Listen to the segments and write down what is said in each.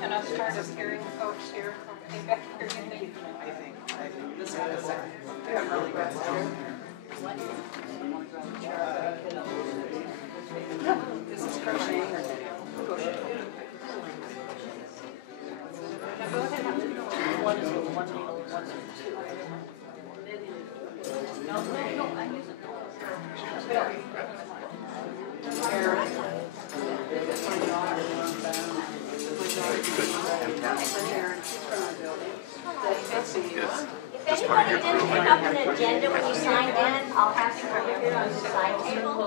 And I'll start as hearing folks here from back here. I think this is we have really good stuff. This is crocheting or crochet. Now go ahead and one is with one needle, one's with two. No, I use it. If anybody didn't pick up an agenda when you signed in, I'll have you from here on the side table.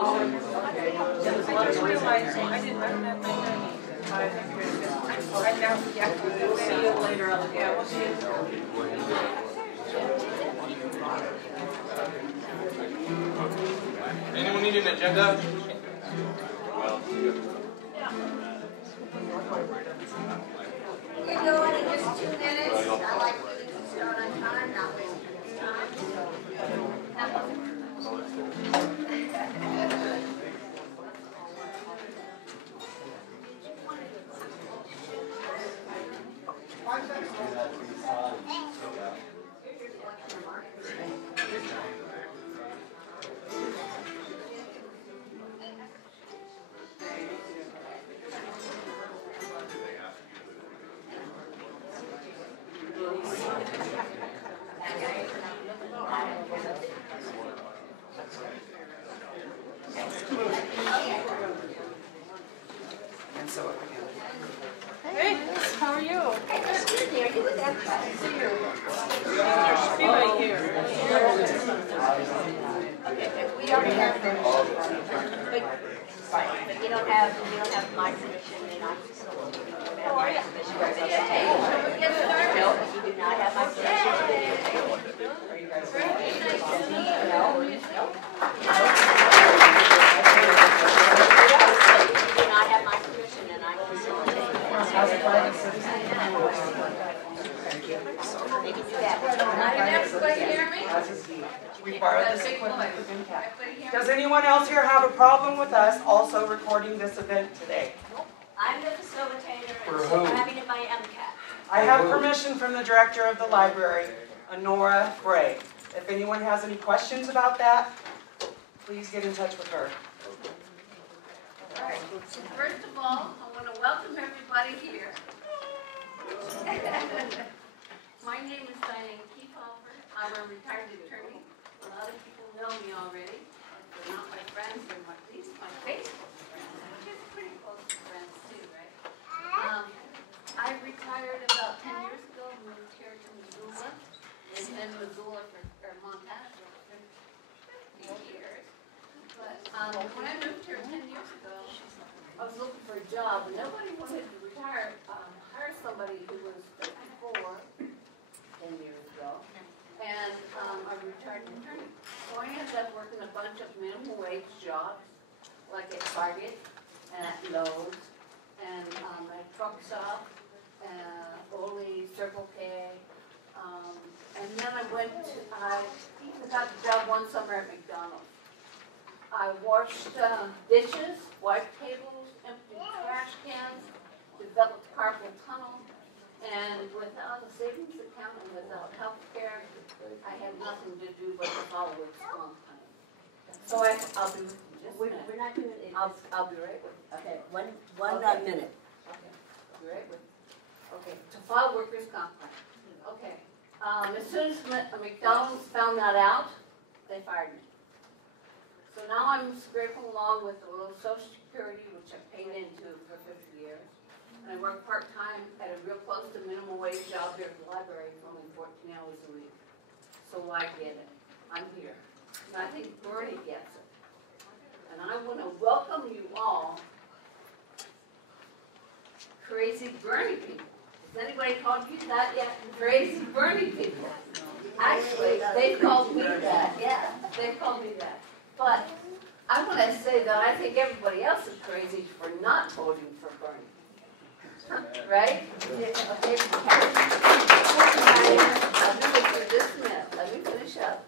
I just realized I didn't have my thing. Right now, yeah, we'll see you later. Yeah, we'll see you. Anyone need an agenda? You're going in just 2 minutes. I like you to start on time, not waste people's time. Hey, how are you? Hey, Christine, are you with Be right here. Okay, but we already have them. But you don't have my permission and I'm facilitating. You don't have my permission. Okay, so we get started. No, you do not have my permission. Very nice to meet you. No. You do not have my permission and I'm facilitating. They can do that. Everybody hear me? We borrowed this equipment from Cat. Does anyone else here have a problem with us also recording this event today? I'm the facilitator and so I'm having it by MCAT. I have permission from the director of the library, Honora Bray. If anyone has any questions about that, please get in touch with her. All right. So first of all, I want to welcome everybody here. My name is Diane Kickoff. I'm a retired attorney. A lot of people know me already. They're not my friends, they're at least my Facebook friends, which is pretty close to friends too, right? I retired about 10 years ago, moved here to Missoula. Lived in Missoula or Montana for 50 years. But when I moved here 10 years ago, I was looking for a job, and nobody wanted to hire somebody who was 54 10 years ago. And I retired attorney. So I ended up working a bunch of minimum wage jobs, like at Target and at Lowe's, and at truck stop, Ole, Circle K. And then I even got the job one summer at McDonald's. I washed dishes, wiped tables, emptied trash cans, developed carpal tunnel, and without a savings account and without health care, I had nothing to do but to follow its long time. So I'll be with you just a minute. We're not doing it. I'll be right with you. Okay, one minute. Okay, I'll be right with you. Okay, to file workers' comp claim. Okay, as soon as McDonald's found that out, they fired me. So now I'm scraping along with a little Social Security, which I paid into for 50 years. And I work part-time at a real close to minimum wage job here at the library, only 14 hours a week. So I get it. I'm here. And I think Bernie gets it. And I want to welcome you all, crazy Bernie people. Has anybody called you that yet? Crazy Bernie people. Actually, they've called me that. Yeah, they've called me that. But I want to say that I think everybody else is crazy for not voting for Bernie. Right? Okay. I'll do it for this minute. Let me finish up.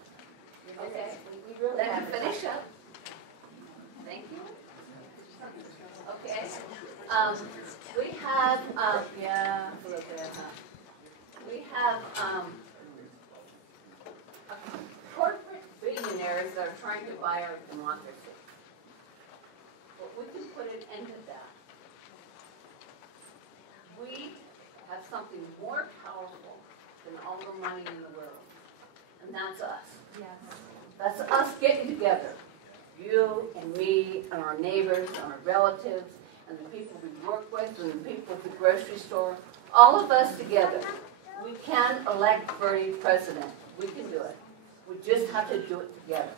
Okay. Let me finish up. Thank you. Okay. We have corporate billionaires that are trying to buy our democracy. But we can put an end to that. We have something more powerful than all the money in the world, and that's us. Yes. That's us getting together. You and me and our neighbors and our relatives and the people we work with and the people at the grocery store, all of us together. We can elect Bernie president. We can do it. We just have to do it together.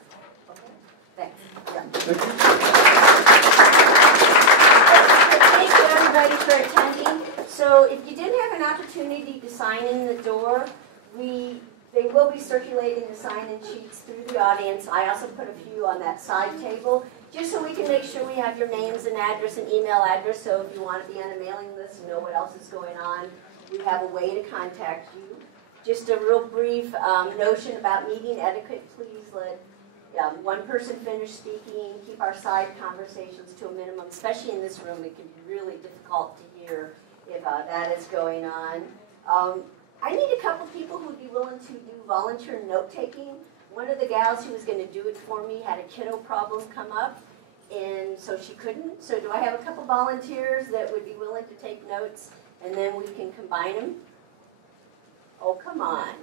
Okay? Thanks. Yeah. Thank you, everybody, for attending. So if you didn't have an opportunity to sign in the door, they will be circulating the sign-in sheets through the audience. I also put a few on that side table, just so we can make sure we have your names and address and email address, so if you want to be on a mailing list and know what else is going on, we have a way to contact you. Just a real brief notion about meeting etiquette. Please let one person finish speaking, keep our side conversations to a minimum, especially in this room. It can be really difficult to hear if that is going on. I need a couple people who would be willing to do volunteer note-taking. One of the gals who was going to do it for me had a kiddo problem come up, and so she couldn't. So do I have a couple volunteers that would be willing to take notes, and then we can combine them? Oh, come on.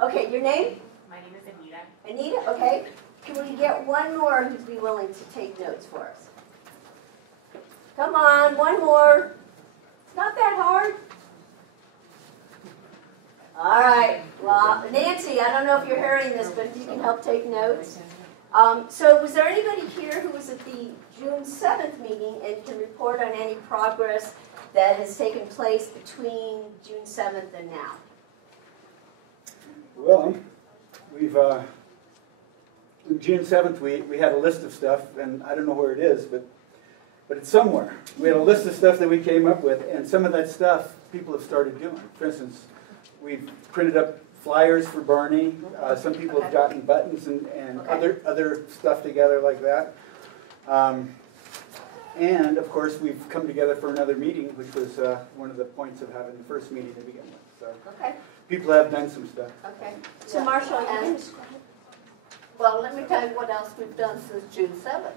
Okay, your name? My name is Anita. Anita, okay. Can we get one more who'd be willing to take notes for us? Come on, one more. It's not that hard. All right. Well, Nancy, I don't know if you're hearing this, but if you can help take notes. So was there anybody here who was at the June 7th meeting and can report on any progress that has taken place between June 7th and now? Well, we've, on June 7th, we had a list of stuff, and I don't know where it is, but it's somewhere. We had a list of stuff that we came up with, and some of that stuff people have started doing. For instance, we've printed up flyers for Bernie. Some people have gotten buttons and other stuff together like that. And, of course, we've come together for another meeting, which was one of the points of having the first meeting to begin with. So people have done some stuff. Okay. So, Marshall, you can... Well, let me tell you what else we've done since June 7th.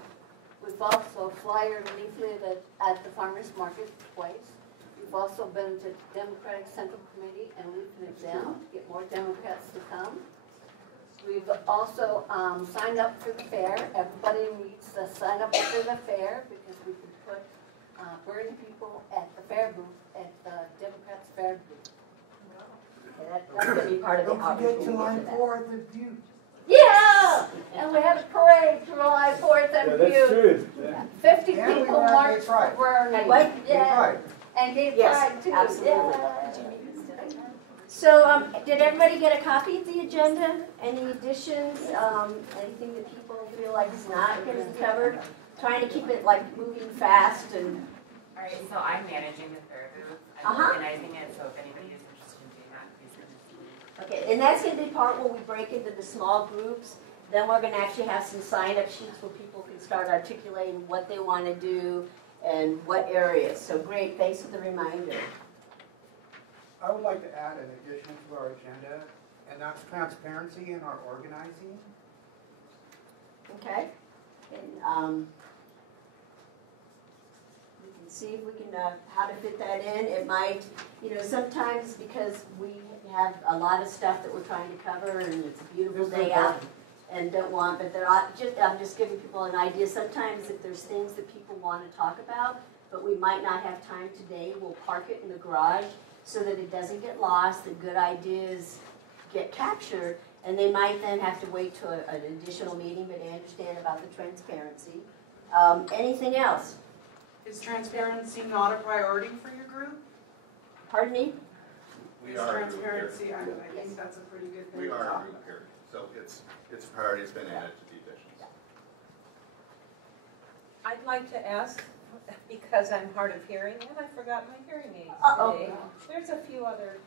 We've also flyer leafleted at the farmers market twice. We've also been to the Democratic Central Committee and leafleted them to get more Democrats to come. We've also signed up for the fair. Everybody needs to sign up for the fair because we can put Bernie people at the fair booth, at the Democrats' fair booth. Okay, that's going to be part of the Don't forget July 4th at Butte. Yeah! And we had a parade July 4th and Yeah, that's true. Yeah. 50 And we people were at marched Gay Pride. for Bernie. What? Yeah. Right. And Gay Yes, Pride too. absolutely. Yeah. So, did everybody get a copy of the agenda? Any additions? Anything that people feel like is not getting covered? Trying to keep it like moving fast and. All right, so I'm managing the fair booth. I'm organizing it, so if anybody is interested in doing that, please send it to me. Okay, and that's going to be part where we break into the small groups. Then we're going to actually have some sign-up sheets where people can start articulating what they want to do and what areas. So great, thanks for the reminder. I would like to add an addition to our agenda, and that's transparency in our organizing. Okay? And we can see if we can, how to fit that in. It might, sometimes because we have a lot of stuff that we're trying to cover and it's a beautiful day out and don't want, but I'm just giving people an idea. Sometimes if there's things that people want to talk about, but we might not have time today, we'll park it in the garage so that it doesn't get lost, that good ideas get captured, and they might then have to wait to an additional meeting, but I understand about the transparency. Anything else? Is transparency not a priority for your group? Pardon me? We Is are a group transparency, here. I think that's a pretty good thing We to are a talk group about. here, so it's a priority, it's been added to the additions. I'd like to ask, because I'm hard of hearing and I forgot my hearing aids today. There's a few other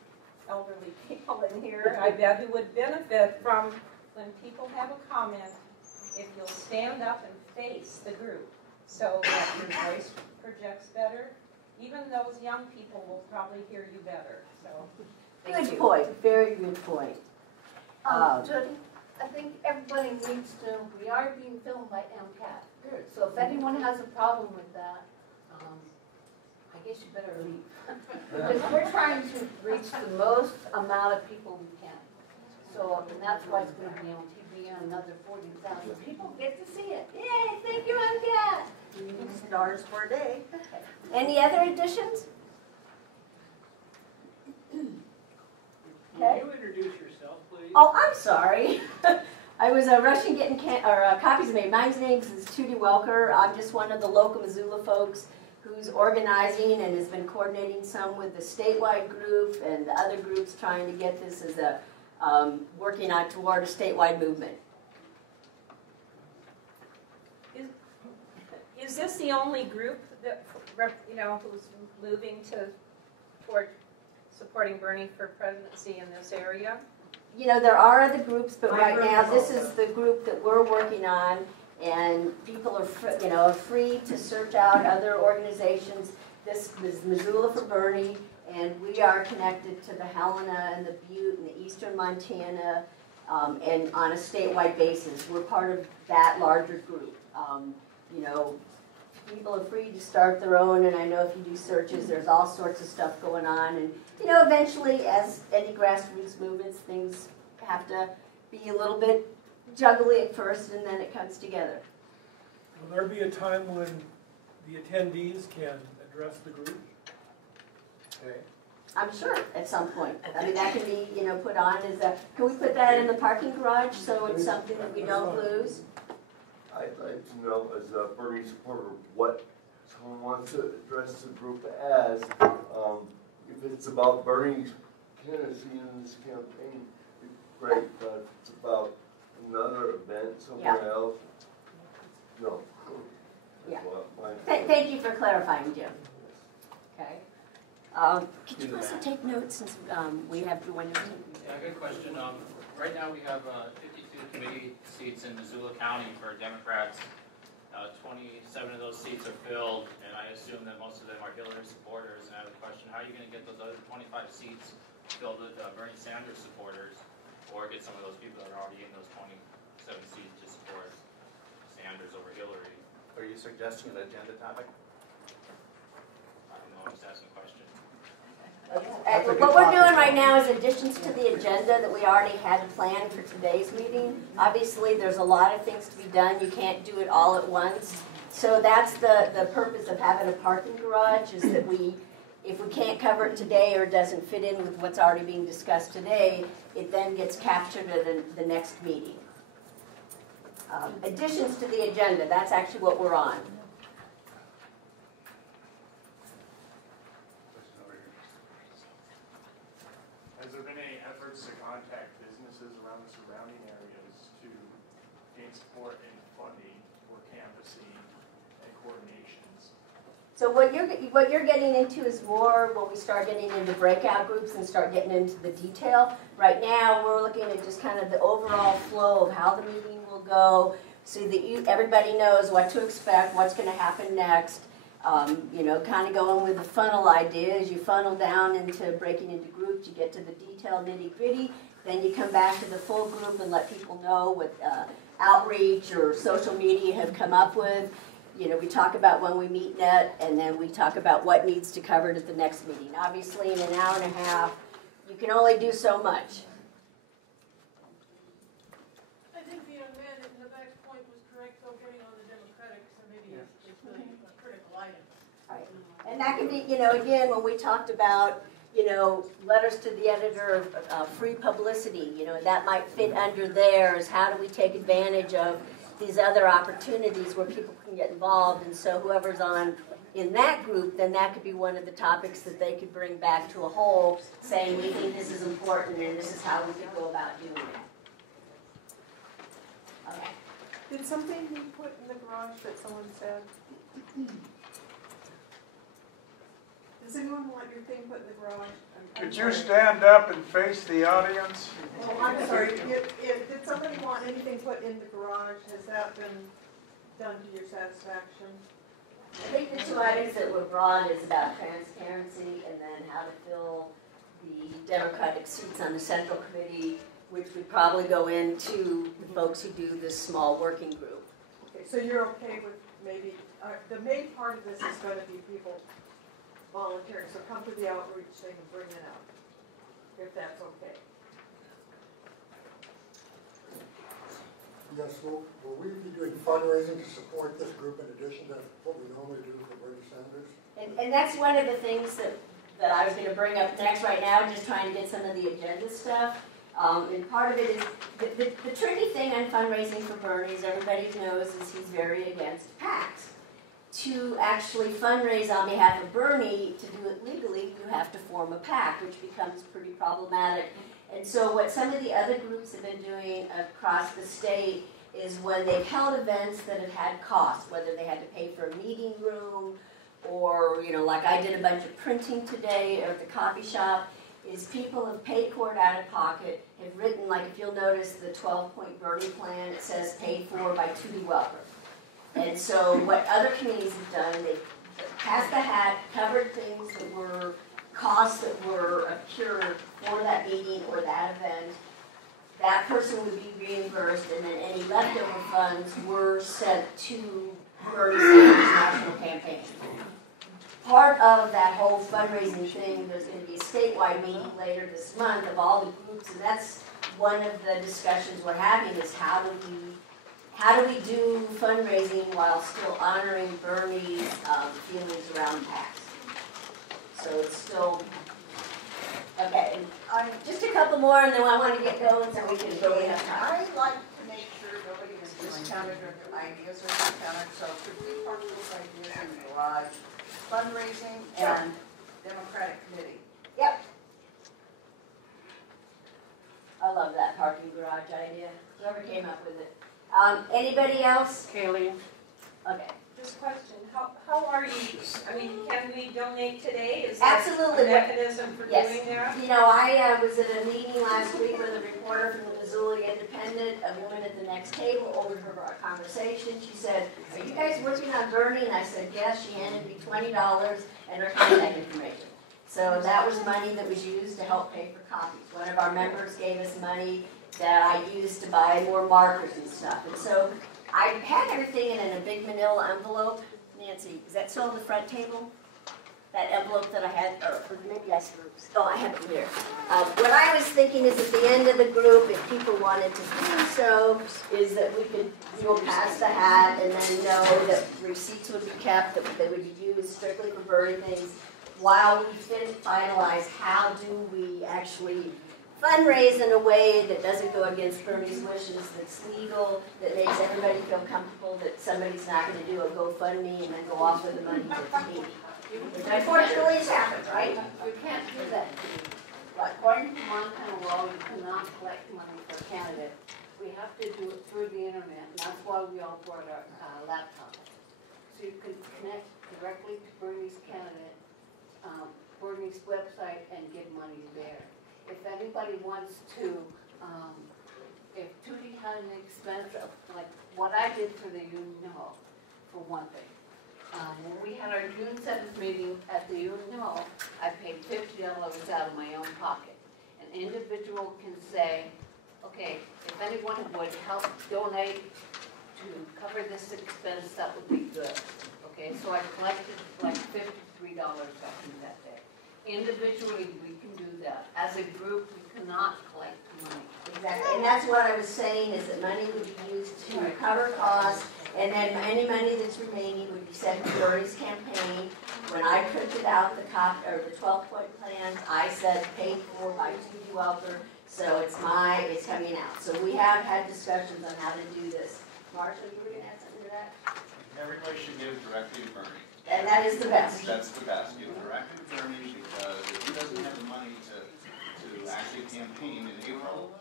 elderly people in here, I bet, who would benefit from when people have a comment, if you'll stand up and face the group so that your voice projects better. Even those young people will probably hear you better. So, Good point, very good point. Judy, I think everybody needs to, we are being filmed by MCAT. Good. So if anyone has a problem with that, I guess you better leave. Because we're trying to reach the most amount of people we can. So, and that's why it's going to be on TV and another 40,000 people get to see it. Yay, thank you, MCAT. Stars for a day. Any other additions? Okay. Can you introduce yourself, please? Oh, I'm sorry. I was rushing getting copies made. My name is Tootie Welker. I'm just one of the local Missoula folks who's organizing and has been coordinating some with the statewide group and the other groups trying to get this as a working on toward a statewide movement. is this the only group that who's moving toward supporting Bernie for presidency in this area? There are other groups, but right now this is the group that we're working on, and people are free to search out other organizations. This is Missoula for Bernie, and we are connected to the Helena and the Butte and the Eastern Montana, and on a statewide basis. We're part of that larger group. People are free to start their own, and I know if you do searches, there's all sorts of stuff going on, and eventually, as any grassroots movements, things have to be a little bit juggly at first, and then it comes together. Will there be a time when the attendees can address the group? Okay. I'm sure, at some point. I mean, that can be, put on as a, can we put that in the parking garage so it's something that we don't lose? I'd like to know, as a Bernie supporter, what someone wants to address the group as. If it's about Bernie's candidacy in this campaign, it's great, but if it's about another event somewhere else, no. Yeah. Well, Thank you for clarifying, Jim. Okay. Could you also take notes since we have the one? Yeah, good question. Right now we have 52 committee seats in Missoula County for Democrats. 27 of those seats are filled, and I assume that most of them are Hillary supporters. And I have a question: how are you going to get those other 25 seats filled with Bernie Sanders supporters, or get some of those people that are already in those 27 seats to support Sanders over Hillary? Are you suggesting an agenda topic? I don't know. I'm just asking a question. What we're doing right now is additions to the agenda that we already had planned for today's meeting. Obviously, there's a lot of things to be done. You can't do it all at once. So that's the purpose of having a parking garage, is that if we can't cover it today or it doesn't fit in with what's already being discussed today, it then gets captured at the next meeting. Additions to the agenda, that's actually what we're on. Has there been any efforts to contact businesses around the surrounding areas to gain support in funding for canvassing and coordinations? So what you're getting into is more when we start getting into breakout groups and start getting into the detail. Right now, we're looking at just kind of the overall flow of how the meeting will go, so that everybody knows what to expect, what's going to happen next. Kind of going with the funnel idea. As you funnel down into breaking into groups, you get to the detailed nitty-gritty. Then you come back to the full group and let people know what outreach or social media have come up with. We talk about when we meet net, and then we talk about what needs to cover at the next meeting. Obviously, in an hour and a half, you can only do so much. I think the young man in the back's point was correct, though, getting on the Democratic committee is really a critical item. Right. And that can be, again, when we talked about, letters to the editor of free publicity, that might fit under there, is how do we take advantage of these other opportunities where people can get involved. And so whoever's on in that group, then that could be one of the topics that they could bring back to a whole, saying we think this is important and this is how we could go about doing it. Okay. Did something be put in the garage that someone said? Does anyone want your thing put in the garage? Could you stand up and face the audience? Oh, I'm sorry. Did somebody want anything put in the garage? Has that been done to your satisfaction? I think the two items that were brought is about transparency and then how to fill the Democratic seats on the Central Committee, which would probably go into the folks who do this small working group. Okay, so you're okay with maybe, the main part of this is going to be people volunteering, so come to the outreach thing and bring it out, if that's okay. Yes, will we be doing fundraising to support this group in addition to what we normally do for Bernie Sanders? And that's one of the things that I was going to bring up next right now, just trying to get some of the agenda stuff. And part of it is, the tricky thing on fundraising for Bernie, as everybody knows, is he's very against PACs. To actually fundraise on behalf of Bernie, to do it legally, you have to form a PAC, which becomes pretty problematic. And so what some of the other groups have been doing across the state is when they've held events that have had costs, whether they had to pay for a meeting room or, like I did a bunch of printing today at the coffee shop, is people have paid for it out of pocket, have written, like if you'll notice the 12-point Bernie plan, it says paid for by Tootie Welker. And so what other communities have done, they passed the hat, covered things that were costs that were incurred for that meeting or that event. That person would be reimbursed, and then any leftover funds were sent to Bernie Sanders' national campaign. Part of that whole fundraising thing, there's going to be a statewide meeting later this month of all the groups, and that's one of the discussions we're having is how do we do fundraising while still honoring Bernie's feelings around PACs? So it's still Just a couple more, and then I want to get going so we can really have time. I like to make sure nobody is discounted or their ideas are discounted, so could we park those ideas in the garage? Fundraising and Democratic Committee. Yep. I love that parking garage idea. Whoever came up with it. Anybody else? Kaylee? Okay. Just a question, how are you, I mean, can we donate today? Is Absolutely. there a mechanism for Yes. doing that? You know, I was at a meeting last week with a reporter from the Missoula Independent, a woman at the next table, overheard our conversation. She said, "Are you guys working on Bernie?" And I said, "Yes." She handed me $20 and her contact information. So that was money that was used to help pay for copies. One of our members gave us money that I used to buy more markers and stuff. And so I had everything in a big manila envelope. Nancy, is that still on the front table? That envelope that I had, or maybe I screwed. Oh, I have it here. What I was thinking is at the end of the group, if people wanted to do so, is that we could pass the hat and then know that receipts would be kept, that they would be used strictly for Bernie things, while we finalize how do we actually fundraise in a way that doesn't go against Bernie's wishes, that's legal, that makes everybody feel comfortable, that somebody's not going to do a GoFundMe and then go off with the money to the meeting. Which unfortunately has happened, right? You can't do that. According to Montana law, you cannot collect money for candidates. We have to do it through the internet, and that's why we all brought our laptops. So you can connect directly to Bernie's candidate, Bernie's website, and give money there. If anybody wants to, if Tootie had an expense of, like what I did for the Union Hall, for one thing. When we had our June 7th meeting at the Union Hall, I paid $50 out of my own pocket. An individual can say, okay, if anyone would help donate to cover this expense, that would be good. Okay, so I collected like $53 I think that day. Individually, we can do that. As a group, we cannot collect money. Exactly, and that's what I was saying, is that money would be used to cover costs, and then any money that's remaining would be sent to Bernie's campaign. When I printed out the 12-point plans, I said paid for by T.D. Welker, so it's coming out. So we have had discussions on how to do this. Marshall, you were going to add something to that? Everybody should give directly to Bernie. And that is the best. That's the best. Give directly to Bernie, because if he doesn't have the money to actually campaign in April,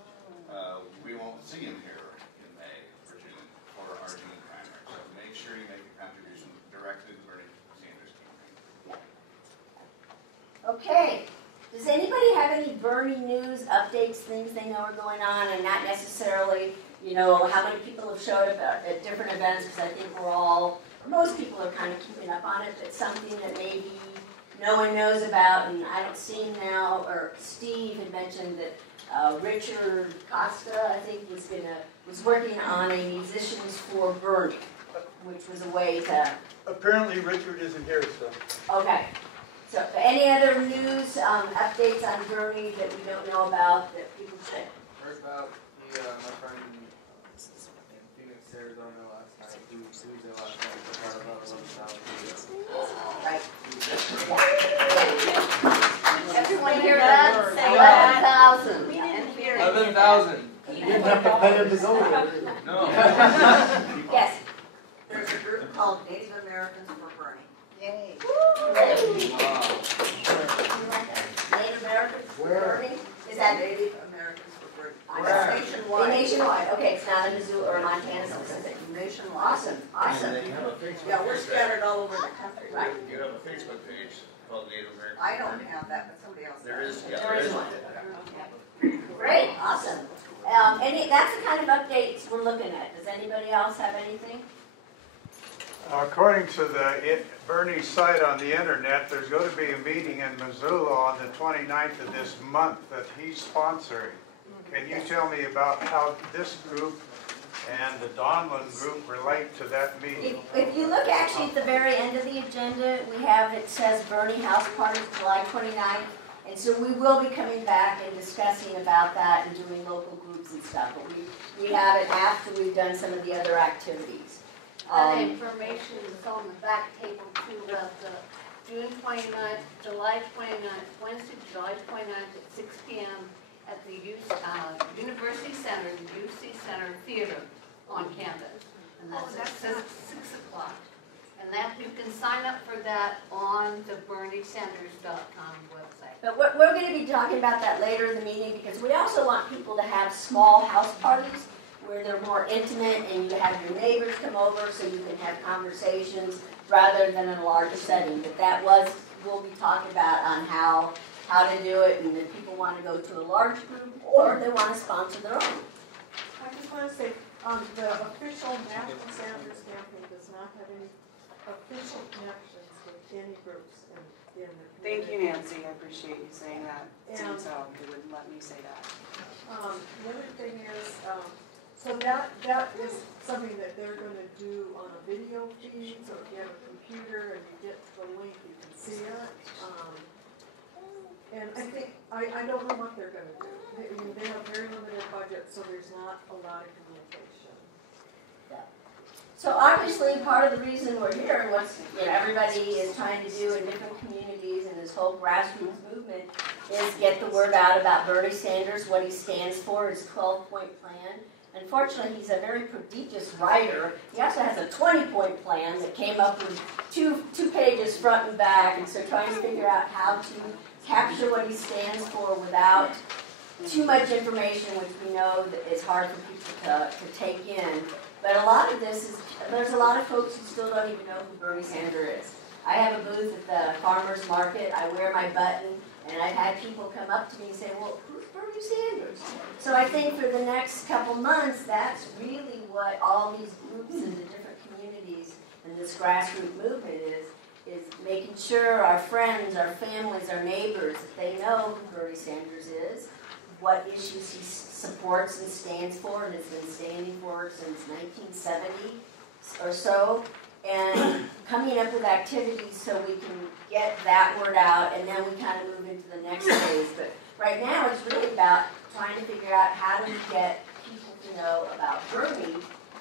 we won't see him here in May or June for our June primary. So make sure you make a contribution directly to Bernie Sanders' campaign. Okay. Does anybody have any Bernie news, updates, things they know are going on, and not necessarily, how many people have showed up at different events, because I think most people are kind of keeping up on it, but something that maybe no one knows about, and I don't see him now, or Steve had mentioned that Richard Costa, I think, was working on a Musicians for Bernie, which was a way to... Apparently Richard isn't here, so... Okay. So any other news, updates on Bernie that we don't know about that people should? Heard about my friend in Phoenix, Arizona last night. Tuesday last night. We got about 11,000. Right. Everyone hear that? Say 11,000. We didn't hear it. 11,000. You didn't have to pay him to go there. No. Yes. There's a group called Native Americans for Bernie. Yay. Native Americans for Where? Bernie? Is that Native Americans for Bernie. Where? It's nationwide. nationwide? Okay, it's not in Missoula or Montana specific. Nationwide. Awesome, awesome. Yeah, we're scattered all over the country. Right. You have a Facebook page called Native American. I don't have that, but somebody else does. There is, yeah, There there is is one. one. Great, awesome. That's the kind of updates we're looking at. Does anybody else have anything? According to the Bernie's site on the internet, there's going to be a meeting in Missoula on the 29th of this month that he's sponsoring. Can you tell me about how this group and the Donlin group relate to that meeting? If you look actually at the very end of the agenda, it says Bernie House Party, July 29th. And so we will be coming back and discussing about that and doing local groups and stuff. But we have it after we've done some of the other activities. That information is on the back table too of the June 29th, July 29th, Wednesday, July 29th at 6 p.m. at the University Center, the UC Center Theater on campus. And that's at 6 o'clock. And that, you can sign up for that on the BernieSanders.com website. But we're going to be talking about that later in the meeting because we also want people to have small house parties where they're more intimate and you have your neighbors come over so you can have conversations rather than in a larger setting. But that we'll be talking about on how to do it, and if people want to go to a large group or they want to sponsor their own. I just want to say, the official National Sanders campaign does not have any official connections with any groups in the community. Thank you, Nancy. I appreciate you saying that. Seems they wouldn't let me say that. The other thing is, so that is something that they're going to do on a video feed. So if you have a computer and you get the link, you can see it. And I think I don't know what they're going to do. They have very limited budget, so there's not a lot of communication. So obviously, part of the reason we're here and what everybody is trying to do in different communities and this whole grassroots movement is get the word out about Bernie Sanders, what he stands for, his 12-point plan. Unfortunately, he's a very prodigious writer. He also has a 20-point plan that came up with two pages front and back, and so trying to figure out how to capture what he stands for without too much information, which we know that is hard for people to take in. But a lot of this is, there's a lot of folks who still don't even know who Bernie Sanders is. I have a booth at the farmer's market. I wear my button, and I've had people come up to me and say, well, who's Bernie Sanders? So I think for the next couple months, that's really what all these groups in the different communities and this grassroots movement is making sure our friends, our families, our neighbors, that they know who Bernie Sanders is, what issues he supports and stands for, and has been standing for since 1970 or so, and coming up with activities so we can get that word out, and then we kind of move into the next phase. But right now, it's really about trying to figure out how do we get people to know about Bernie,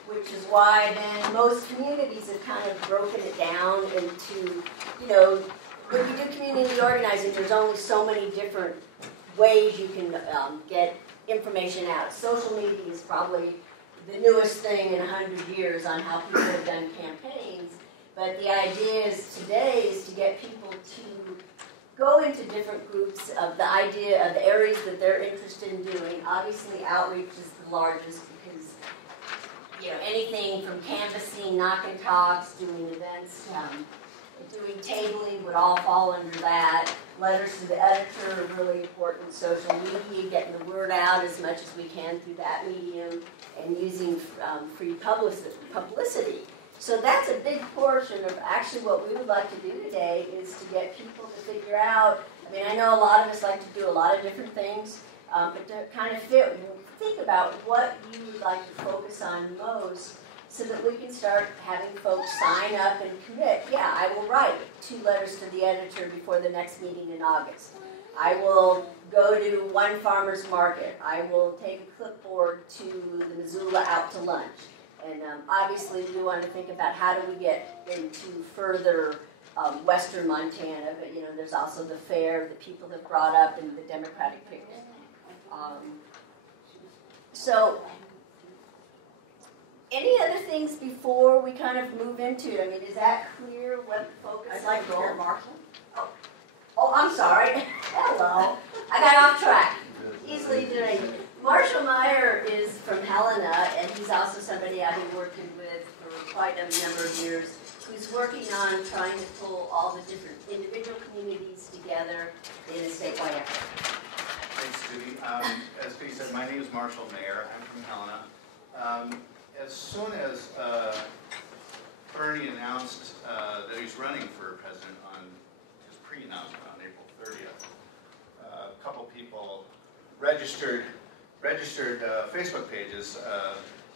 which is why then most communities have kind of broken it down into, when you do community organizing, there's only so many different ways you can get information out. Social media is probably the newest thing in 100 years on how people have done campaigns. But the idea is today is to get people to go into different groups of the idea of the areas that they're interested in doing. Obviously, outreach is the largest because anything from canvassing, knock and talks, doing events, doing tabling would all fall under that. Letters to the editor are really important. Social media, getting the word out as much as we can through that medium, and using free publicity. So that's a big portion of actually what we would like to do today is to get people to figure out, I know a lot of us like to do a lot of different things, but to kind of think about what you would like to focus on most so that we can start having folks sign up and commit. Yeah, I will write 2 letters to the editor before the next meeting in August. I will go to one farmer's market. I will take a clipboard to the Missoula out to lunch. And obviously we want to think about how do we get into further western Montana, but there's also the fair that people have brought up and the Democratic picnic. So any other things before we kind of move into it? Is that clear what the focus is? I'd like to hear Marshall. Oh, I'm sorry. Hello. I got off track. Easily doing. Marshall Meyer is from Helena, and he's also somebody I've been working with for quite a number of years, who's working on trying to pull all the different individual communities together in a statewide effort. Thanks, Judy. As Judy said, my name is Marshall Meyer. I'm from Helena. As soon as Bernie announced that he's running for president on his pre-announcement on April 30th, a couple people registered Facebook pages,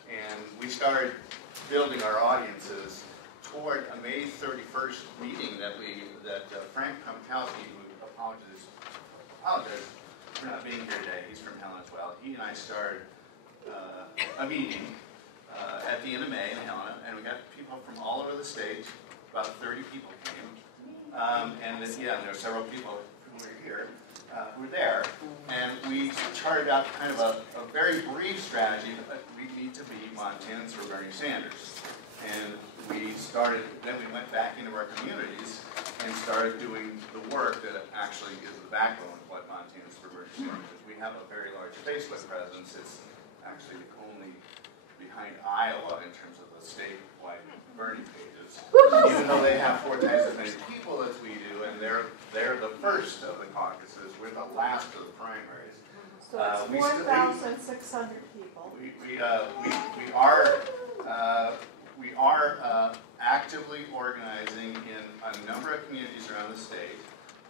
and we started building our audiences toward a May 31st meeting that Frank Komkowski, who apologizes for not being here today. He's from Helena as well. He and I started a meeting at the end of May in Helena, and we got people from all over the state. About 30 people came. And then, yeah, there are several people who were here, who were there, and we charted out kind of a very brief strategy that we need to be Montanans for Bernie Sanders. And we started, then we went back into our communities and started doing the work that actually is the backbone of what Montanans for Bernie Sanders is. We have a very large Facebook presence. It's actually only behind Iowa in terms of the statewide Bernie pages, even though they have 4 times as many people as we do, and they're the first of the caucuses. We're the last of the primaries. So it's 4,600 people. We are actively organizing in a number of communities around the state.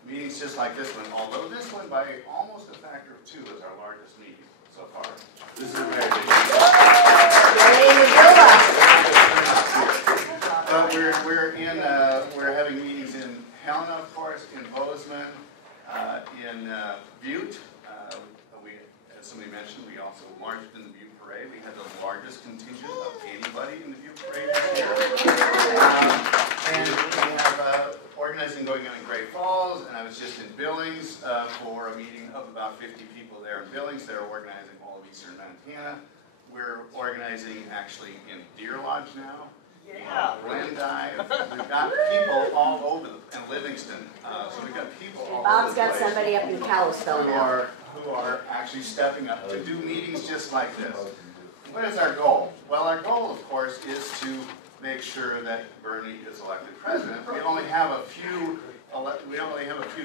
Meetings just like this one, although this one by almost a factor of 2 is our largest meeting so far. This is a very big meeting. We're having meetings in Helena, of course, in Bozeman, in Butte. As somebody mentioned, we also marched in the Butte Parade. We had the largest contingent of anybody in the Butte Parade this year. And we have organizing going on in Great Falls, and I was just in Billings for a meeting of about 50 people there in Billings. They're organizing all of eastern Montana. We're organizing actually in Deer Lodge now. Yeah. Glendive. We've got people all over, and Livingston. So we've got people all over the place. Bob's got somebody up in Kalispell now. Who are actually stepping up to do meetings just like this. What is our goal? Well, our goal, of course, is to make sure that Bernie is elected president. We only have a few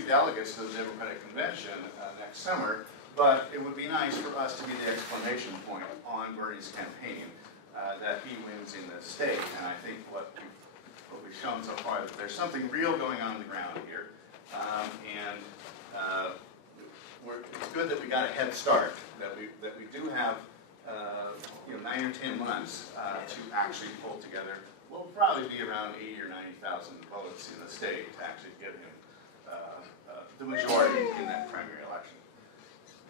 delegates to the Democratic Convention next summer, but it would be nice for us to be the exclamation point on Bernie's campaign that he wins in the state. And I think what we've shown so far is that there's something real going on the ground here, it's good that we got a head start. That we do have 9 or 10 months to actually pull together. We'll probably be around 80 or 90,000 votes in the state to actually give him the majority in that primary election.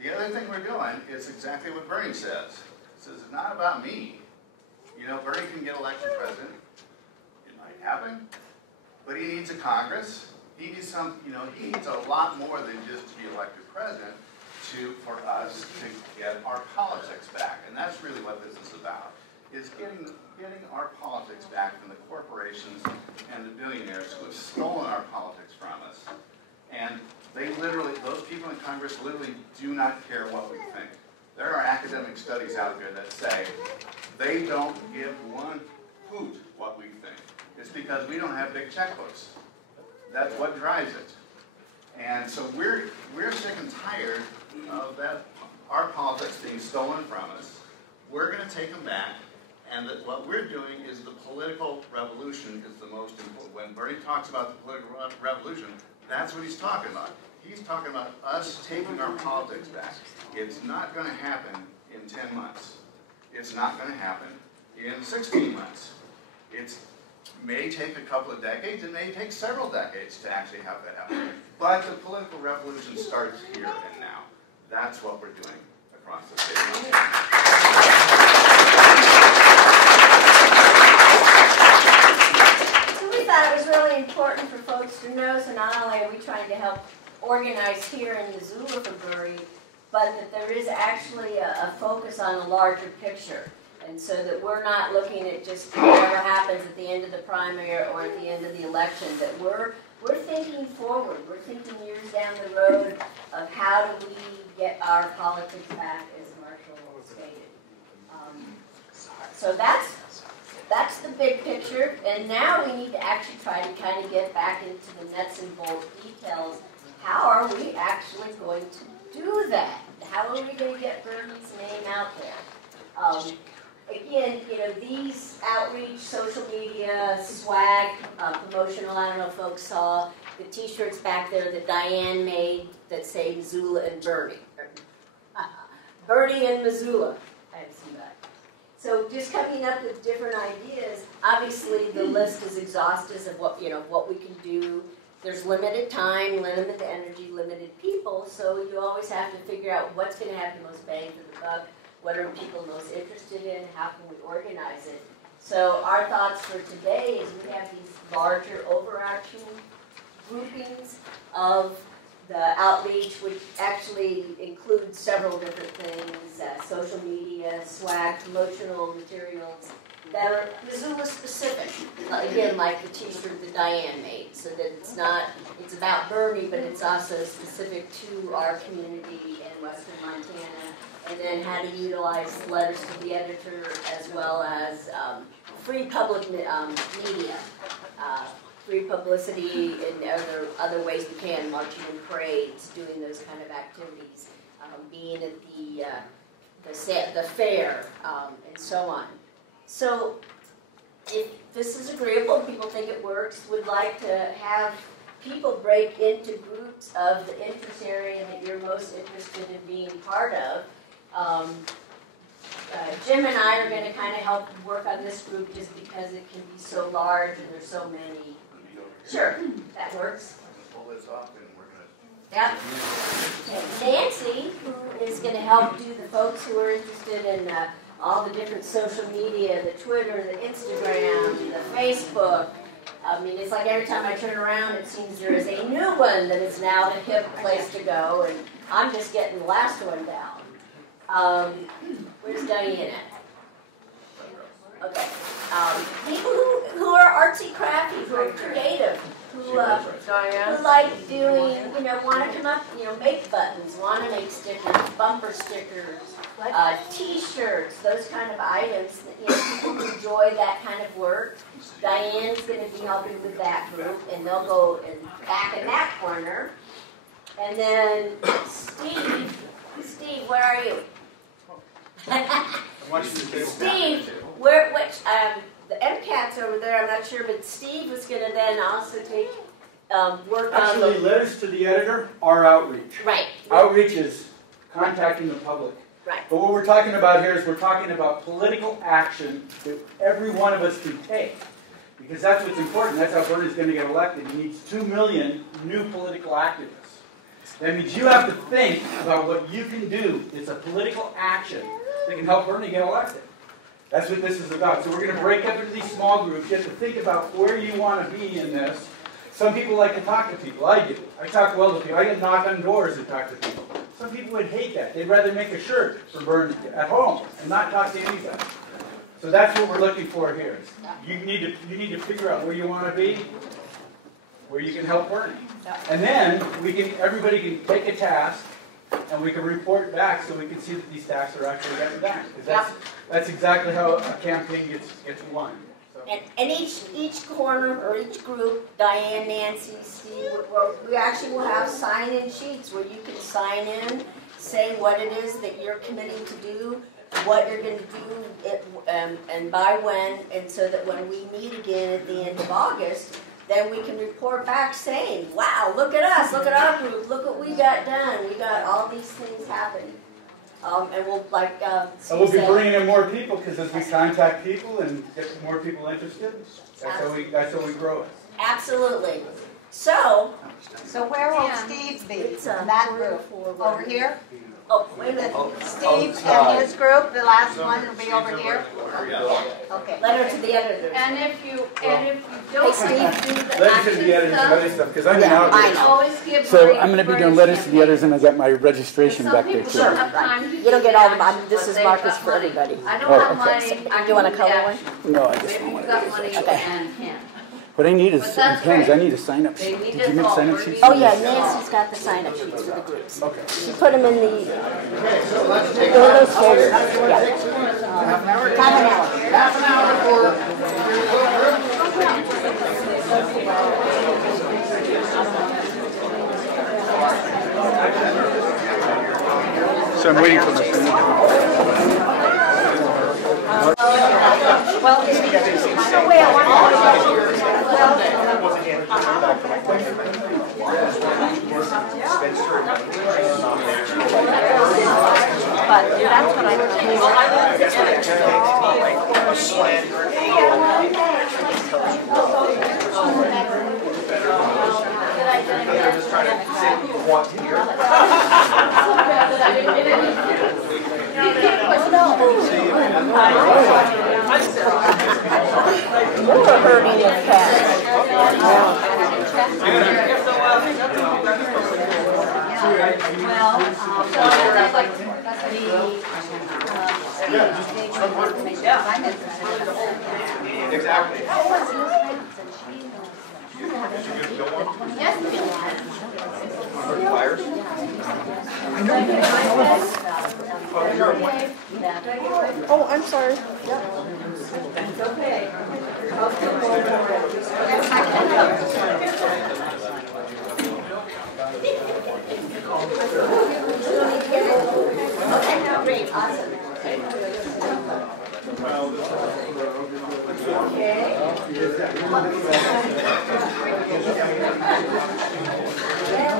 The other thing we're doing is exactly what Bernie says. He says it's not about me. Bernie can get elected president. It might happen, but he needs a Congress. He needs he needs a lot more than just to be elected president for us to get our politics back. And that's really what this is about, is getting our politics back from the corporations and the billionaires who have stolen our politics from us. And those people in Congress literally do not care what we think. There are academic studies out there that say they don't give one hoot what we think. It's because we don't have big checkbooks. That's what drives it. And so we're sick and tired of our politics being stolen from us. We're going to take them back, and what we're doing is the political revolution is the most important. When Bernie talks about the political revolution, that's what he's talking about. He's talking about us taking our politics back. It's not going to happen in 10 months. It's not going to happen in 16 months. It may take a couple of decades. It may take several decades to actually have that happen. But the political revolution starts here and now. That's what we're doing across the state of Montana. So we thought it was really important for folks to know, so not only are we trying to help organize here in Missoula for Bernie, but that there is actually a focus on a larger picture. And so that we're not looking at just whatever happens at the end of the primary or at the end of the election, that we're thinking forward. We're thinking years down the road of how do we get our politics back, as Marshall stated. So that's the big picture. And now we need to actually try to kind of get back into the nuts and bolts details. How are we actually going to do that? How are we going to get Bernie's name out there? Again, these outreach, social media, swag, promotional, I don't know if folks saw the t-shirts back there that Diane made that say Missoula and Bernie. Bernie and Missoula. I didn't see that. So just coming up with different ideas. Obviously, the list is exhaustive of what we can do. There's limited time, limited energy, limited people, so you always have to figure out what's going to have the most bang for the buck. What are people most interested in? How can we organize it? So our thoughts for today is we have these larger overarching groupings of the outreach, which actually includes several different things, social media, swag, promotional materials that are Missoula specific. Again, like the t-shirt that Diane made, so that it's about Bernie, but it's also specific to our community in Western Montana. And then how to utilize letters to the editor, as well as free public media, free publicity, and other ways we can, marching in parades, doing those kind of activities, being at the fair, and so on. So, if this is agreeable, people think it works, would like to have people break into groups of the interest area that you're most interested in being part of. Jim and I are going to kind of help work on this group just because it can be so large and there's so many. Sure, that works. Pull this off and we're going to... Yep. Okay. Nancy, who is going to help do the folks who are interested in all the different social media, the Twitter, the Instagram, the Facebook. I mean, it's like every time I turn around, it seems there is a new one that is now the hip place to go, and I'm just getting the last one down. Where's Diane at? Okay. People who are artsy crafty, who are creative, who like doing, want to come up, make buttons, want to make stickers, bumper stickers, T-shirts, those kind of items. People who enjoy that kind of work. Diane's going to be helping with that group, and they'll go back in that corner. And then Steve, where are you? Steve, the MCAT's over there, I'm not sure, but Steve was going to then also take work on... Actually, letters to the editor are outreach. Right. Outreach is contacting the public. Right. But what we're talking about here is we're talking about political action that every one of us can take. Because that's what's important. That's how Bernie's going to get elected. He needs 2 million new political activists. That means you have to think about what you can do. It's a political action that can help Bernie get elected. That's what this is about. So we're going to break up into these small groups. You have to think about where you want to be in this. Some people like to talk to people. I do. I talk well to people. I get knock on doors and talk to people. Some people would hate that. They'd rather make a shirt for Bernie at home and not talk to anybody. So that's what we're looking for here. You need to figure out where you want to be, where you can help Bernie. And then everybody can take a task, and we can report back so we can see that these tasks are actually getting done. Because that's exactly how a campaign gets won. So. And each corner or each group, Diane, Nancy, Steve, we actually will have sign-in sheets where you can sign in, say what it is that you're committing to do, what you're going to do, and by when, and so that when we meet again at the end of August, then we can report back saying, wow, look at us, look at our group, look what we got done. We got all these things happening. And we'll, we'll be bringing in more people, because as we contact people and get more people interested, that's how we grow it. Absolutely. So where will Steve be in that group? Over here? Oh, wait a minute. Steve and his group, the last one will be over here? Okay. Letter to the editor. And if you don't Steve, do the letters to the editors and other stuff, because I'm out there. always give So I'm going to be doing letters to the editors, and I got my registration back there too. Sure. You don't get all of them. This is markers for everybody. I don't have money. Do you want a color one? No, I just Maybe want you've got money and pen. What I need is But that's pens. great. I need a sign-up sheet. They need Did you this make all. sign-up We're sheets? Oh yeah, Nancy's got the sign-up sheets for the groups. Okay. She put them in the those folders. Yeah. Half an hour. Half an hour for... So I'm waiting for my signature. Well, no way I but that's what You're hurting your cat. Exactly. Fires? Oh, I'm sorry. It's okay. Okay, great, awesome. Yeah,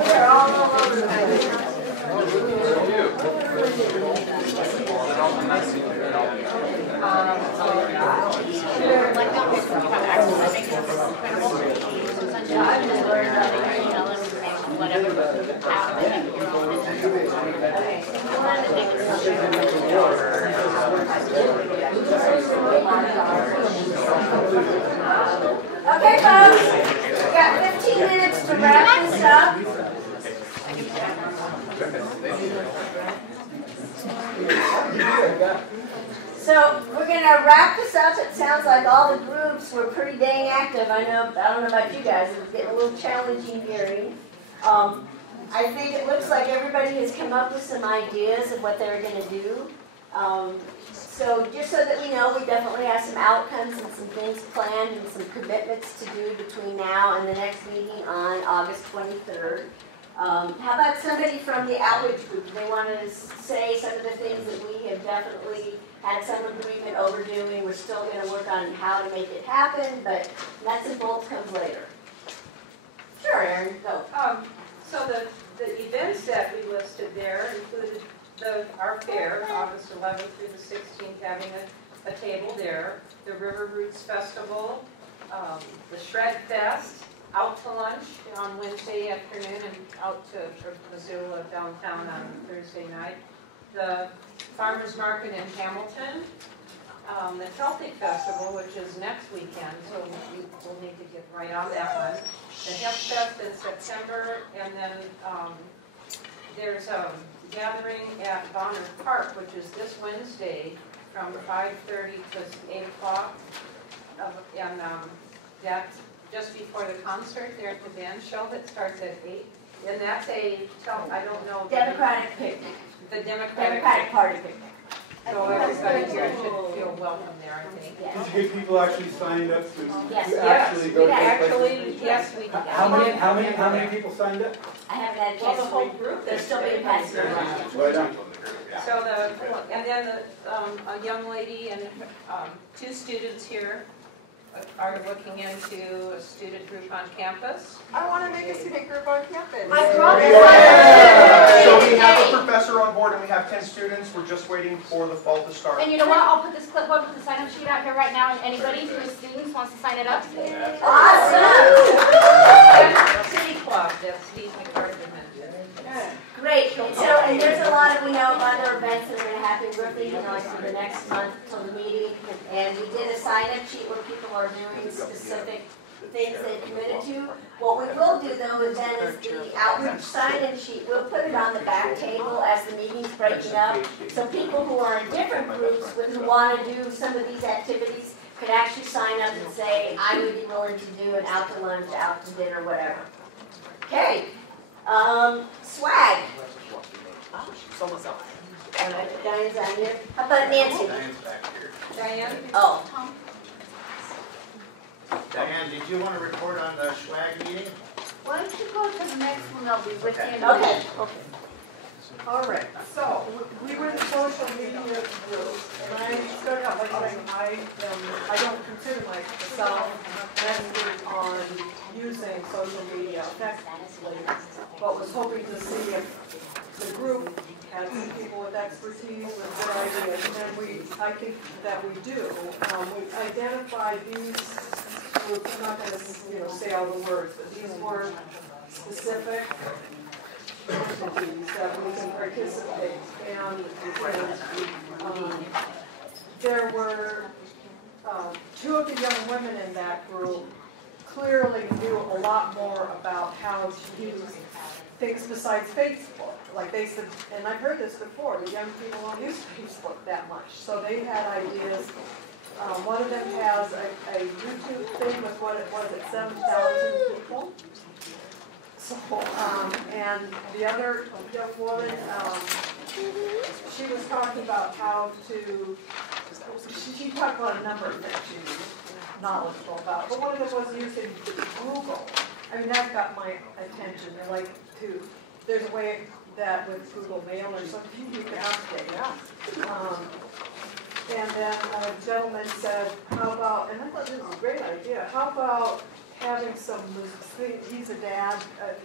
we're all over the Okay, folks, we got 15 minutes to wrap this up. So we're going to wrap this up. It sounds like all the groups were pretty dang active. I don't know about you guys. It was getting a little challenging hearing. I think it looks like everybody has come up with some ideas of what they're going to do. So just so that we know, we definitely have some outcomes and some things planned and some commitments to do between now and the next meeting on August 23rd. How about somebody from the outreach group? Do they want to say some of the things that we have definitely had some agreement over doing? We're still going to work on how to make it happen, but nuts and bolts comes later. Sure, Erin, go. So the events that we listed there included our fair, August 11th through the 16th, having a table there, the River Roots Festival, the Shred Fest, out to lunch on Wednesday afternoon and out to Missoula downtown on Thursday night, the Farmers Market in Hamilton, the Celtic Festival, which is next weekend, so we'll need to get right on that one, the Hemp Fest in September, and then there's a gathering at Bonner Park, which is this Wednesday from 5:30 to 8 o'clock. And that's just before the concert there at the band show that starts at 8. And that's I don't know. Democratic picnic. The Democratic Party picnic. So everybody here should feel welcome there, I think. Did you get people actually signed up to Yes. actually go to the place? Yes, we did. How many people signed up? I haven't had a Well, chance the whole group. They're still being passed around. Right on. So and then a young lady and 2 students here are looking into a student group on campus. I want to make a student group on campus. So we have a professor on board and we have 10 students. We're just waiting for the fall to start. And you know what? I'll put this clipboard with the sign-up sheet out here right now, and anybody who is students wants to sign it up. Awesome! City Club that Steve McCarthy mentioned. Great. So, and there's a lot of, we know, other events that are going to happen roughly, like for the next month till the meeting. And we did a sign-up sheet where people are doing specific things they committed to. What we will do, though, is then is the outreach sign-in sheet. We'll put it on the back table as the meeting's breaking up. So people who are in different groups who want to do some of these activities could actually sign up and say, I would be willing to do an out to lunch, out to dinner, whatever. Okay. Swag. Diane's on here. How about Nancy? Diane? Oh. Diane, did you want to report on the swag meeting? Why don't you go to the next one, I'll be with you. Okay. All right, so we were the social media group, and I started out by saying I don't consider myself an expert on using social media effectively, but was hoping to see if the group had some people with expertise with good ideas, and I think that we do. We identified these groups. I'm not going to say all the words, but these were specific entities that we can participate. And there were 2 of the young women in that group clearly knew a lot more about how to use things besides Facebook. Like they said, and I've heard this before, the young people don't use Facebook that much. So they had ideas. One of them has a YouTube thing with, what was it, 7,000 people. So, and the other young woman, she was talking about how to, she talked about a number of things she was knowledgeable about. But one of them was using Google. I mean, that got my attention. They're like, there's a way that with Google Mail or something you can update. And then a gentleman said, how about, and I thought this was a great idea, how about having some, he's a dad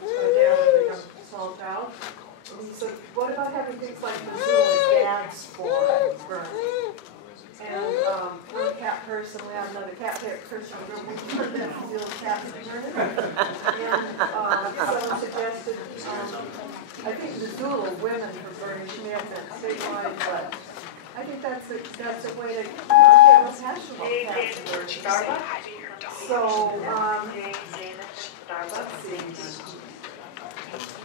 with a young small child, and he said, what about having things like Missoula dads for Bernie? And we're a cat person, we have another cat person, we heard that Missoula cat Bernie. And someone suggested, I think Missoula women for Bernie, she may have been statewide, but I think that's a way to get more passionate about Starbucks. So,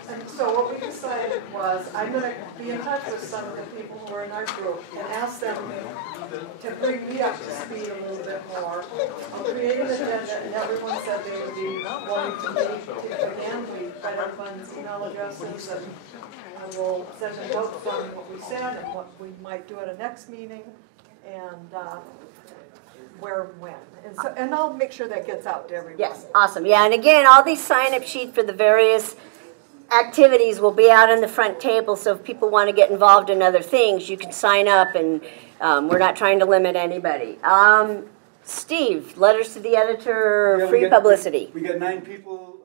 and so what we decided was, I'm going to be in touch with some of the people who are in our group and ask them to bring me up to speed a little bit more. I'll create an agenda, and everyone said they would be wanting to meet again. We got everyone's email addresses, and we'll send them notes on what we said and what we might do at a next meeting, and where and when. And I'll make sure that gets out to everyone. Yes, awesome. Yeah, and again, all these sign-up sheets for the various activities will be out on the front table, so if people want to get involved in other things, you can sign up, and we're not trying to limit anybody. Steve, letters to the editor, free publicity. We got 9 people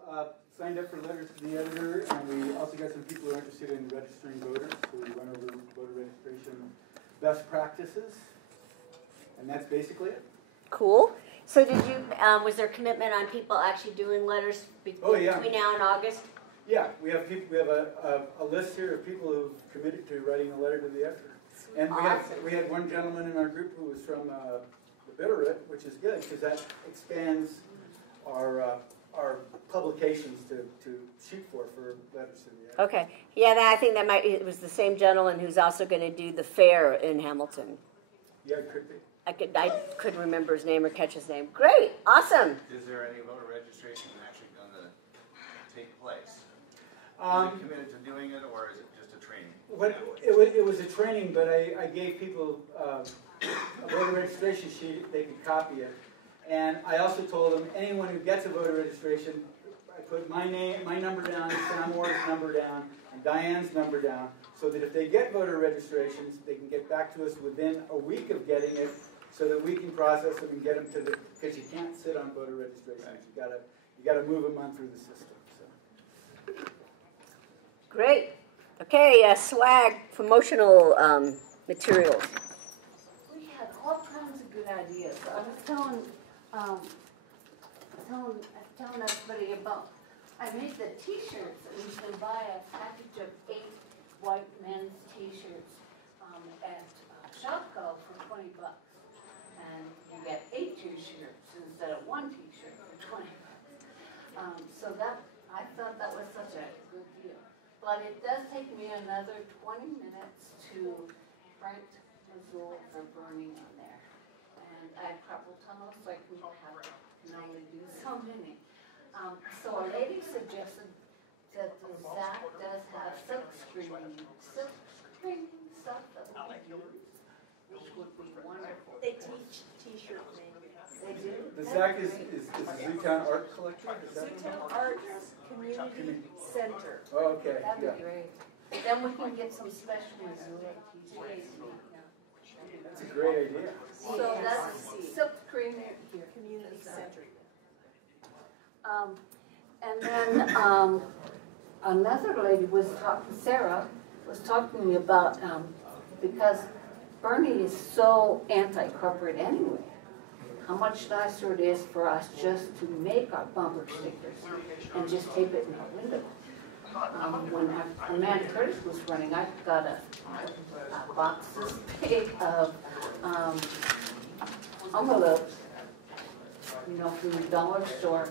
signed up for letters to the editor, and we also got some people who are interested in registering voters, so we went over voter registration best practices, and that's basically it. Cool. So did you, was there commitment on people actually doing letters between now and August? Yeah, we have people. We have a list here of people who've committed to writing a letter to the editor. And we had one gentleman in our group who was from the Bitterroot, which is good because that expands our publications to shoot for letters to the editor. Okay. Yeah, I think it was the same gentleman who's also going to do the fair in Hamilton. Yeah, it could be. I couldn't remember his name or catch his name. Great, awesome. Is there any voter registration actually going to take place? Are you committed to doing it, or is it just a training? It was a training, but I gave people a voter registration sheet. They could copy it, and I also told them anyone who gets a voter registration, I put my number down, Sam Moore's number down, and Diane's number down, so that if they get voter registrations, they can get back to us within a week of getting it, so that we can process them and get them to the, because you can't sit on voter registrations. You gotta move them on through the system. So. Great. Okay, swag, promotional materials. We had all kinds of good ideas. I was telling everybody about, I made the t-shirts, and you can buy a package of 8 white men's t-shirts at Shopko for $20. And you get 8 t-shirts instead of 1 t-shirt for $20. So that, I thought that was such a good deal. But it does take me another 20 minutes to print Missoula for burning on there. And I have carpal tunnel, so I can only do so many. So a lady suggested that the Zach does have silk screening stuff that we can use, which would be wonderful. They teach t-shirt making. They do? The Zach is the Zootown Art Collector? Zootown Art Community Center. Oh, okay. That'd be great. Then we can get some special Missoula t-shirts. That's a great idea. So that's silk screening here. Community Center. And then another lady was talking, Sarah, was talking to me about, because Bernie is so anti-corporate anyway, how much nicer it is for us just to make our bumper stickers and just tape it in our window. When Amanda Curtis was running, I got a box this big of envelopes you know, from the dollar store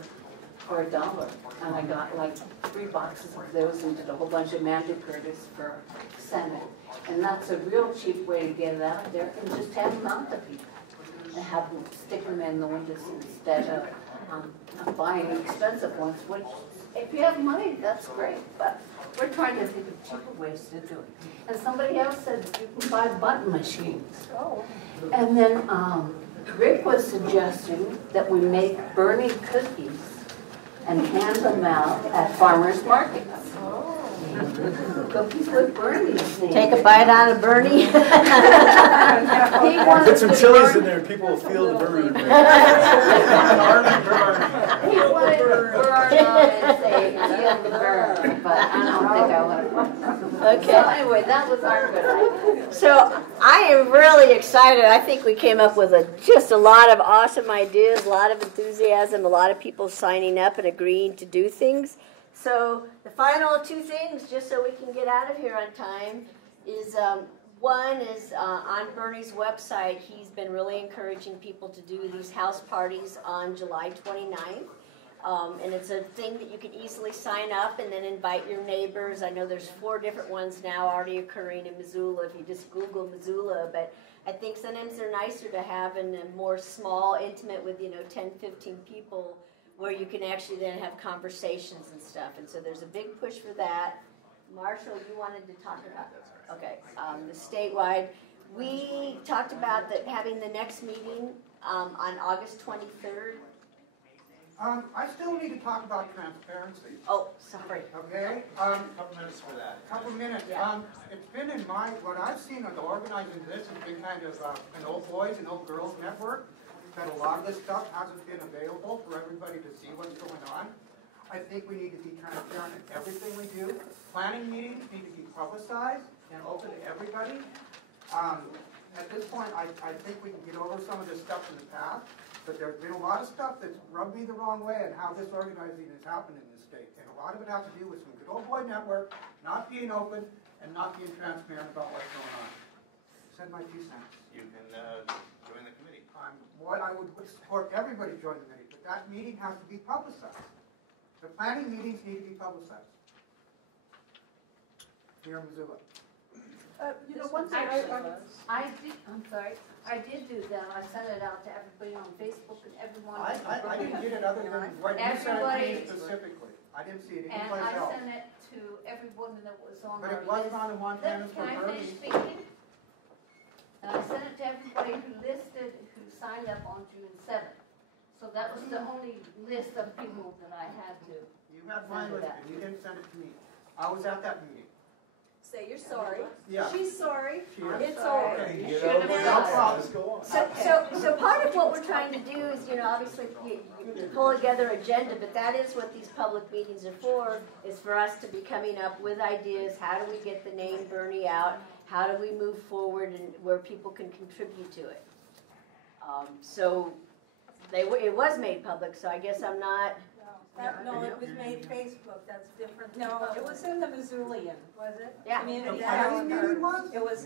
for $1. And I got like 3 boxes of those and did a whole bunch of mandicurtis for Senate. And that's a real cheap way to get it out there and just hand them out to people. And have them stick them in the windows instead of buying expensive ones, which if you have money, that's great. But we're trying to think of cheaper ways to do it. And somebody else said you can buy button machines. Oh. And then Rick was suggesting that we make Bernie cookies and hand them out at farmers markets. Cookies with Bernie. Take a bite out of Bernie. Put some chilies in there and people will feel the burn. He wanted to burn on and say, feel the burn, but I don't think I would. Okay. So anyway, that was our good idea. So I am really excited. I think we came up with just a lot of awesome ideas, a lot of enthusiasm, a lot of people signing up and agreeing to do things. So the final 2 things, just so we can get out of here on time, is one is on Bernie's website. He's been really encouraging people to do these house parties on July 29th. And it's a thing that you can easily sign up and then invite your neighbors. I know there's 4 different ones now already occurring in Missoula if you just Google Missoula. But I think sometimes they're nicer to have in a more small, intimate with, 10, 15 people, where you can actually then have conversations and stuff. And so there's a big push for that. Marshall, you wanted to talk about this. Okay, the statewide. We talked about having the next meeting on August 23rd. I still need to talk about transparency. Oh, sorry. Okay? Couple minutes for that. Couple minutes. It's been in what I've seen of the organizing this has been kind of an old boys and old girls network. That a lot of this stuff hasn't been available for everybody to see what's going on. I think we need to be transparent in everything we do. Planning meetings need to be publicized and open to everybody. At this point, I think we can get over some of this stuff in the past, but there's been a lot of stuff that's rubbed me the wrong way in how this organizing has happened in this state. And a lot of it has to do with some good old boy network, not being open, and not being transparent about what's going on. Said my 2 cents. You can join the committee. I would support everybody joining the meeting, but that meeting has to be publicized. The planning meetings need to be publicized. Here in Missoula. One thing I did, I'm sorry, I did do that. I sent it out to everybody on Facebook and everyone. I didn't get it other than what you sent it to me specifically. I didn't see it anyplace else. And I sent it to everyone that was on But our it was list. on the Montana's for Can I finish Bernie. speaking? And I sent it to everybody who signed up on June 7th. So that was the only list of people that I had to. You had my list, and you didn't send it to me. I was at that meeting. Say you're sorry. Yeah. She's sorry. She is. It's all right. Okay, You no problem. go on. So part of what we're trying to do is, obviously you pull together an agenda, but that is what these public meetings are for, is for us to be coming up with ideas. How do we get the name Bernie out? How do we move forward and where people can contribute to it? So it was made public, so I guess I'm not. No, it was made Facebook, that's different. No, it was in the Missoulian. Was it? Yeah. Community The House. planning meeting was? It was,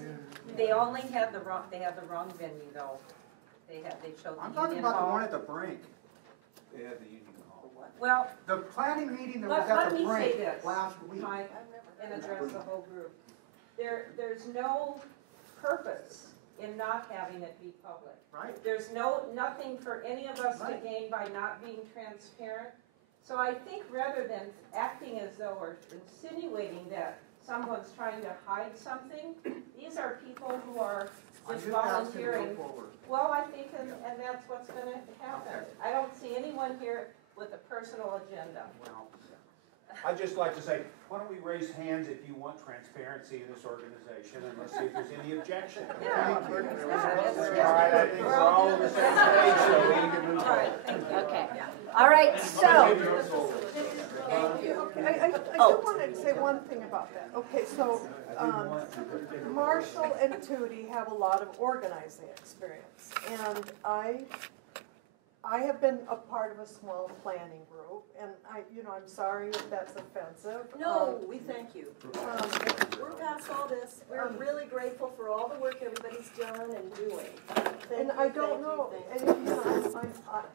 they only had the wrong venue though. They showed I'm the talking Union about the Hall. one at the Brink. They had the union hall. Well, The planning meeting that was let at the me say Brink this, last week. Mike, and address the whole group. There's no purpose in not having it be public. Right. There's nothing for any of us to gain by not being transparent. So I think rather than acting as though or insinuating that someone's trying to hide something, these are people who are just volunteering. Well, I think, and that's what's going to happen. I don't see anyone here with a personal agenda. I'd just like to say, why don't we raise hands if you want transparency in this organization, and let's see if there's any objection. Yeah. All right, I think we're all on the same page, so we can move on. Okay. All right, so. Okay, I do want to say one thing about that. Okay, so Marshall and Tootie have a lot of organizing experience, and I have been a part of a small planning group, and I'm sorry if that's offensive. No, we thank you. We're past all this. We're really grateful for all the work everybody's done and doing. And I don't know, and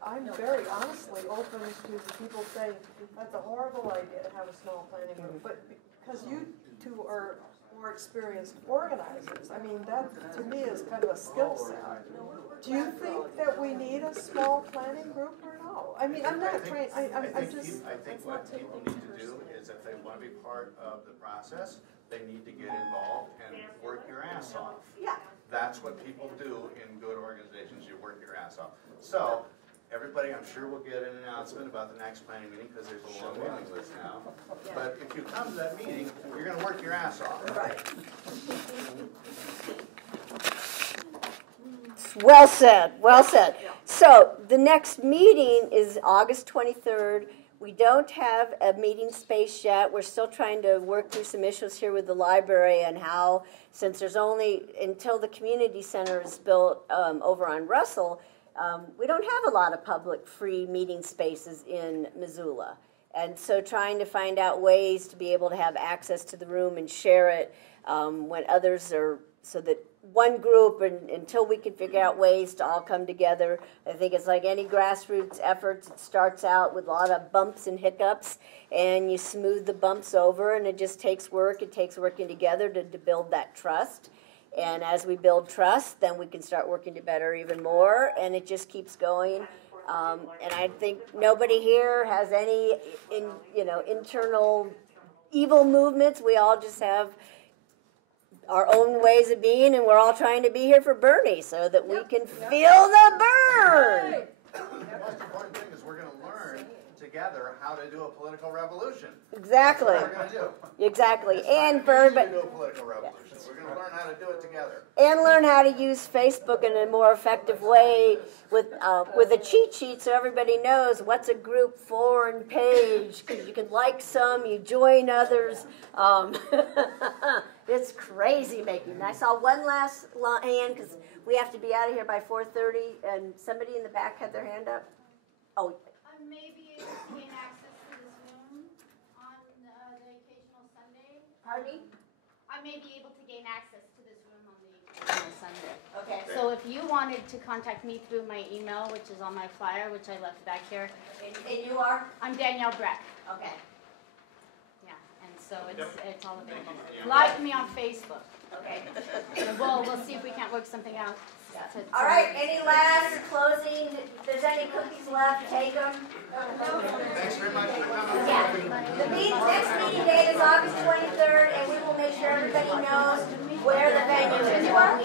I'm very honestly open to people saying, that's a horrible idea to have a small planning group, but because you two are more experienced organizers, I mean, that to me is kind of a skill set. Do you think that we need a small planning group or no? I mean, I'm not trained, I think what people need to do is if they want to be part of the process, they need to get involved and work your ass off. Yeah. That's what people do in good organizations, you work your ass off. So, everybody, I'm sure will get an announcement about the next planning meeting, because there's a long mailing list now. But if you come to that meeting, you're gonna work your ass off. Right. Well said, well said. So, the next meeting is August 23rd. We don't have a meeting space yet. We're still trying to work through some issues here with the library and how, since there's only, until the community center is built over on Russell, we don't have a lot of public free meeting spaces in Missoula. And so trying to find out ways to be able to have access to the room and share it when others are, so that one group, and until we can figure out ways to all come together. I think it's like any grassroots efforts. It starts out with a lot of bumps and hiccups, and you smooth the bumps over, and it just takes work. It takes working together to build that trust. And as we build trust, then we can start working together even more, and it just keeps going. And I think nobody here has any internal evil movements. We all just have our own ways of being, and we're all trying to be here for Bernie so that we can feel the burn. The most important thing is we're going to learn together how to do a political revolution. Exactly. That's what we're going to do. Exactly. It's And not easy Bernie. to do a political revolution. We're going to learn how to do it together. And learn how to use Facebook in a more effective way with a cheat sheet so everybody knows what's a group for and page, because you can like some, you join others. It's crazy making. I saw one last hand because we have to be out of here by 4:30, and somebody in the back had their hand up. Oh. I may be able to gain access to this room on the occasional Sunday. Pardon me? I may be able to gain access to this room on the occasional Sunday. Okay. So if you wanted to contact me through my email, which is on my flyer, which I left back here. And you are? I'm Danielle Breck. Okay. Yeah, and so it's all available. Like me on Facebook. Okay. And we'll see if we can't work something out. All right, any last closing? If there's any cookies left, take them. Thanks very much for coming. Yeah. The next meeting date is August 23rd, and we will make sure everybody knows where the venue is. You are?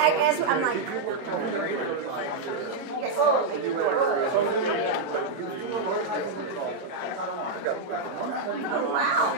I guess I'm like, yes. Oh, wow.